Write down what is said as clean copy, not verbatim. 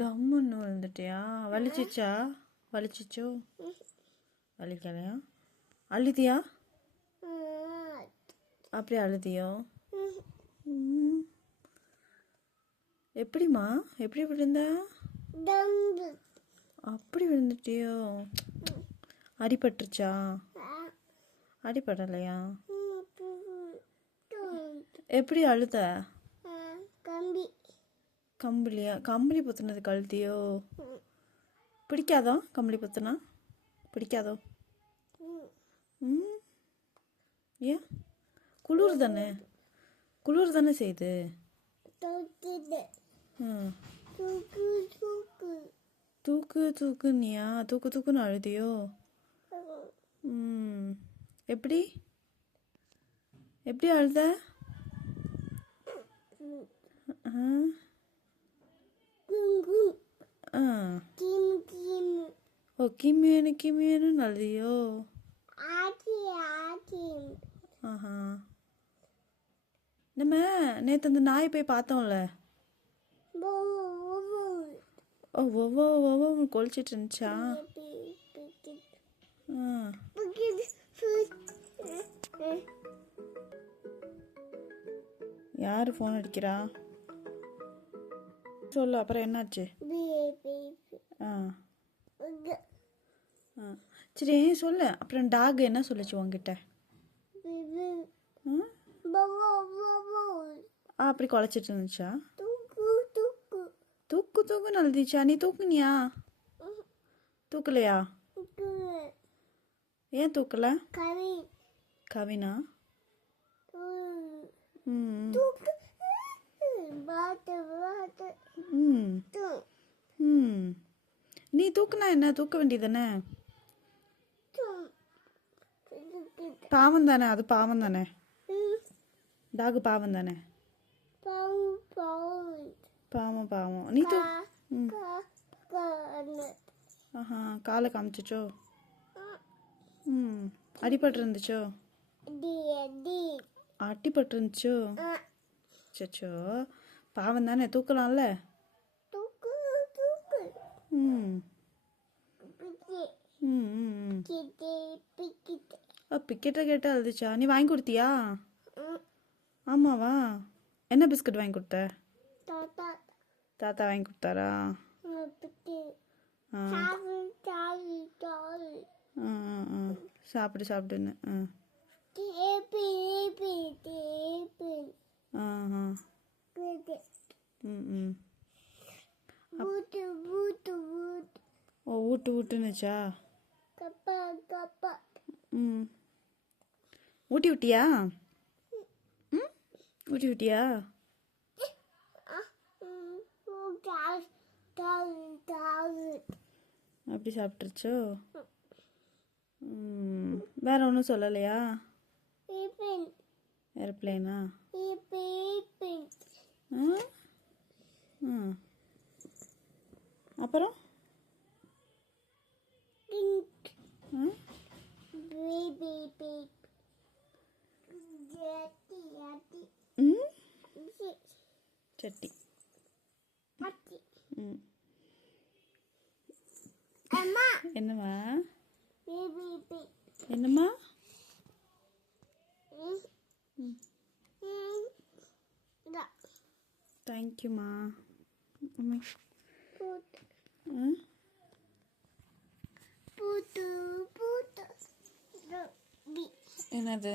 டம்முன்னு விழுந்துட்டியா? வலிச்சிச்சா? வலிச்சிச்சோ? வலிக்கலையா? அழுதியா? அப்படியே அழுதியோ? எப்படிம்மா? எப்படி விழுந்த? அப்படி விழுந்துட்டியோ? அடிபட்டுருச்சா? அடிபடலையா? எப்படி அழுத? கம்பளியா? கம்பளி பொத்துனது கழுத்தியோ? பிடிக்காதோ கம்பளி பொத்துனா? பிடிக்காதோ? ஏன்? குளிர் தானே, குளிர் தானே செய்யுது. தூக்கு தூக்குனியா? தூக்கு தூக்குன்னு அழுதியோ? எப்படி எப்படி அழுத? ஓ, கிமியனு கிமியனு அழுதியோ? ஆஹா. நம்ம நேற்று அந்த நாய் போய் பார்த்தோம்ல, ஓ ஒவ்வொ ஒவ்வொ கொலிச்சிட்டு இருந்துச்சா? யாரு ஃபோன் அடிக்கிறா? சொல்லு, அப்புறம் என்னாச்சு? சரி சொல்லு, அப்புறம் டாக் என்ன சொல்லுச்சு உங்ககிட்ட? அப்படி குலைச்சிட்டு இருந்துச்சா? தூக்கு தூக்குன்னு அழுதிச்சா? நீ தூக்குனியா? தூக்கலையா? ஏன் தூக்கல? கவினா? நீ தூக்குனா என்ன? தூக்க வேண்டியதானே? பாவம் தானே, அது பாவம் தானே, டாகு பாவம் தானே. பாவம் பாவம். நீ ஆஹா, காலை காமிச்சிச்சோ? அடிபட்டு இருந்துச்சோ? அடிபட்டு இருந்துச்சோ? சச்சோ, பாவம் தானே, தூக்கலாம்ல. பிக்கெட்டை கேட்டு அழுதுச்சா? நீ வாங்கி கொடுத்தியா? ஆமாவா? என்ன பிஸ்கட் வாங்கி கொடுத்த? தாத்தா வாங்கி கொடுத்தாரா? சாப்பிடு சாப்பிடுன்னு. ஓ, ஊட்டு ஊட்டுன்னுச்சா? ஊட்டி விட்டியா? ஊட்டி விட்டியா? அப்படி சாப்பிட்டுருச்சோ? வேற ஒன்றும் சொல்லலையா? ஏரோப்ளேனா? அப்புறம் சட்டி. என்னம்மா? என்னம்மா? தேங்க்யூம்மா. என்னது?